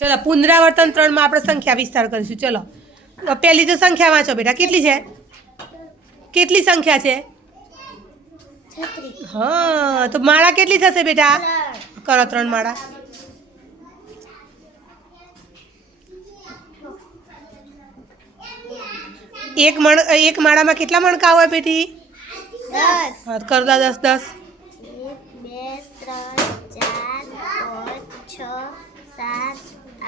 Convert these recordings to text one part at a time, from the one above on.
चलो पुनरावर्तन 3 में આપણે સંખ્યા વિસ્તાર કરીશું। ચલો પહેલી તો સંખ્યા વાંચો બેટા, કેટલી છે? કેટલી સંખ્યા છે? 36। હા, તો માળા કેટલી થશે બેટા? કરો 3 માળા। એક માળામાં કેટલા મણકા હોય બેટી? 10। હા, કરો 10 10। 1 2 3 4 5 6 7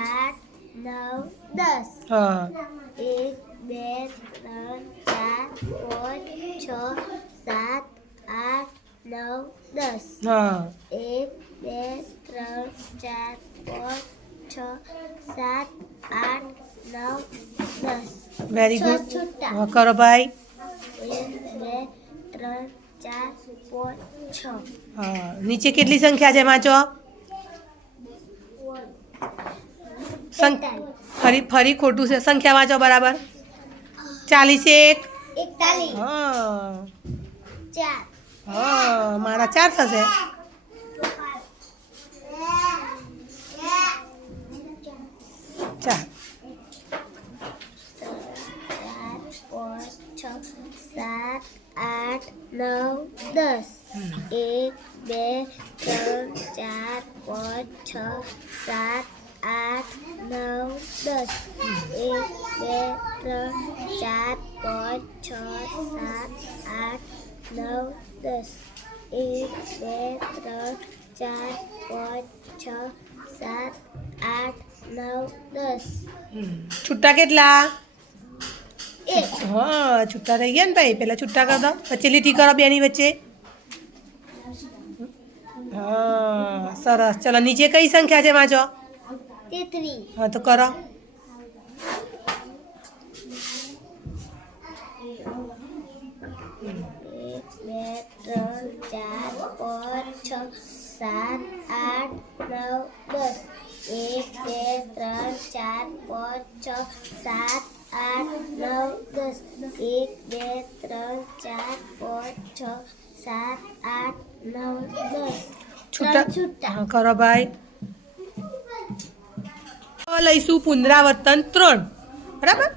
8 9 10। હા 1 2 3 4 5 6 7 8 9 10। હા 1 2 3 4 5 6 7 8 9 10। વેરી છ ગુડ। છૂટા। હા, કરો ભાઈ। 1 2 3 4 5 6। હા, નીચે કેટલી સંખ્યા છે વાંચો? ફરી ખોટું છે, સંખ્યા વાંચો બરાબર। 41। 41। હા 4। હા, મારા 4 થશે। 4 4 5 6 7 8 9 10। 1 2 3 4 5 6 7 8 9 10। 1 2 3 4 5 6 7 8 9 10। 1 2 3 4 5 6 7 8 9 10। છૂટા કેટલા? 1। હા, છૂટા થઈ ગયા ને ભાઈ, પહેલા છૂટા કરી દો, પછી લીટી કરો બેની વચ્ચે। હા સરસ। ચલો નીચે કઈ સંખ્યા છે વાંચો? 33। હા, તો કરો। 1 2 3 4 5 6 7 8 9 10। 1 2 3 4 5 6 7 8 9 10। 1 2 3 4 5 6 7 8 9 10। છૂટા છૂટા। હા, કરો ભાઈ। હવે લઈશું પુનરાવર્તન 3, બરાબર?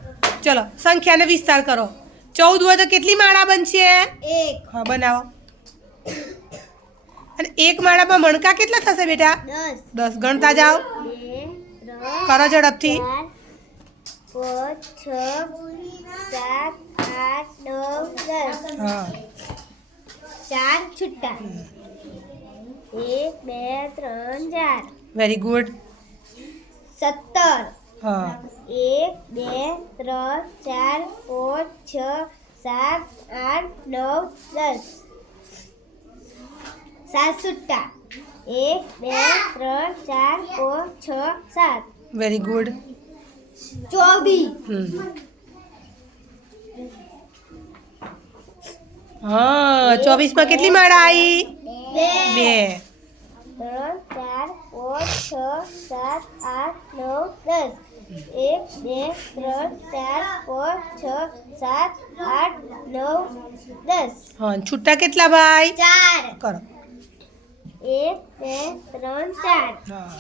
ચલો સંખ્યાને વિસ્તાર કરો। 14 હોય તો કેટલી માળા બનશે? 1। હા, બનાવો। અને એક માળામાં મણકા કેટલા થશે બેટા? 10। 10 ગણતા જાઓ। 2 કરો 3 ઝડપથી। 4 5 6 7 8 9 10। હા 4 છૂટા। 1 2 3 4। Very good. 17। હા 1 2 3 4 5 6 7 8 9 10। 7 છૂટા। 1 2 3 4 5 6 7। Very good. 24। હા 24માં કેટલી માળા આવી? 2। 3 4 5 6 7 8 9 10। 1 2 3 4 5 6 7 8 9 10। હા, છૂટા કેટલા ભાઈ? 4। કરો। 1 2 3 4। હા